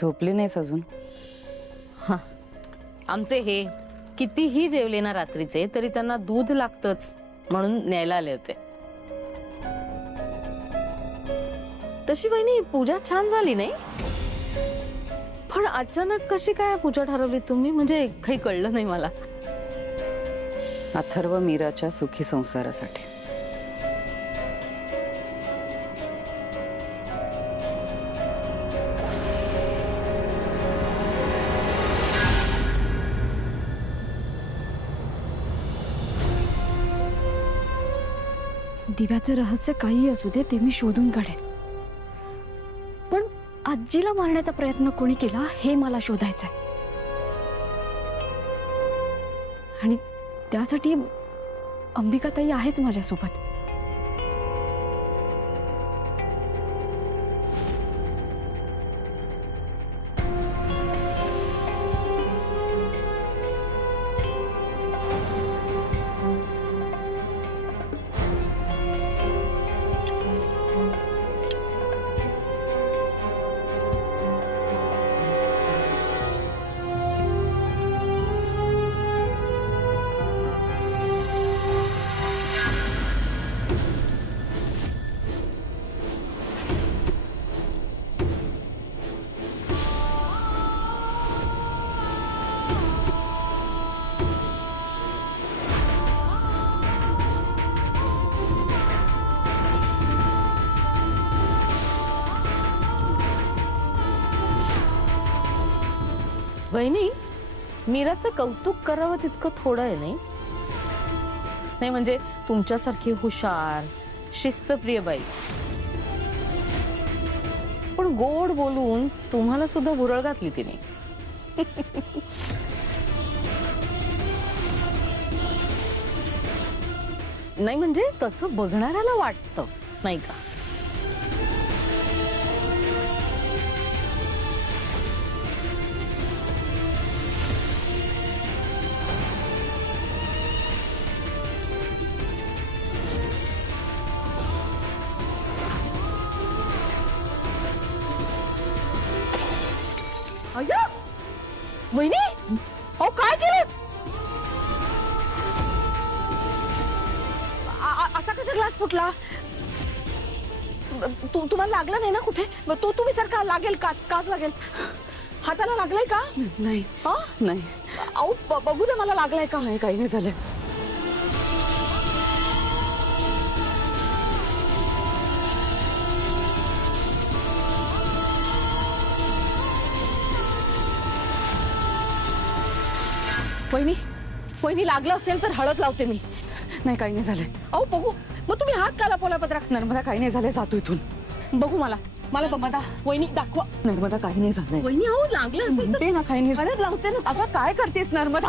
झोपली नाहीस अजून? हा, आमचे हे कितीही जेवले ना रात्रीचे तरी त्यांना दूध लागतच म्हणून न्यायला आले होते. तशी वहिनी पूजा छान झाली नाही, पण अचानक कशी काय पूजा ठरवली तुम्ही? म्हणजे काही कळलं नाही मला. अथर्व मीराच्या सुखी संसारासाठी. दिव्याचे रहस्य काही असू दे ते मी शोधून काढेन, पण आजीला मारण्याचा प्रयत्न कोणी केला हे मला शोधायचंय. आणि त्यासाठी अंबिकाताई आहेच माझ्यासोबत. वहिनी, मीराचं कौतुक करावं तितकं थोडं आहे नाही? नाही म्हणजे तुमच्यासारखी हुशार शिस्तप्रिय बाई, पण गोड बोलून तुम्हाला सुद्धा भुरळ घातली तिने. नाही म्हणजे तसं बघणाऱ्याला वाटतं नाही का? अय्या वहिनी, अहो काय केलं? असा कसा ग्लास फुटला? तुम्हाला लागलं नाही ना कुठे? तुम्ही सारखा लागेल, काच लागेल. हाताला लागलाय का? नाही. नाही. अहो बघू दे मला लागलाय का? नाही, काही नाही झालं. वहिनी लागलं असेल तर हळद लावते मी. नाही, काही नाही झालंय. अहो बघू. मग तुम्ही हात का लपवला पदरात? नर्मदा, काही नाही झालंय, जातो इथून. बघू मला नर्मदा. वहिनी दाखवा. नर्मदा, काही नाही झालंय. वहिनी अहो लागलं असेल तर ते ना, काही नाही. हळद लावते ना. अगं काय करतेस नर्मदा?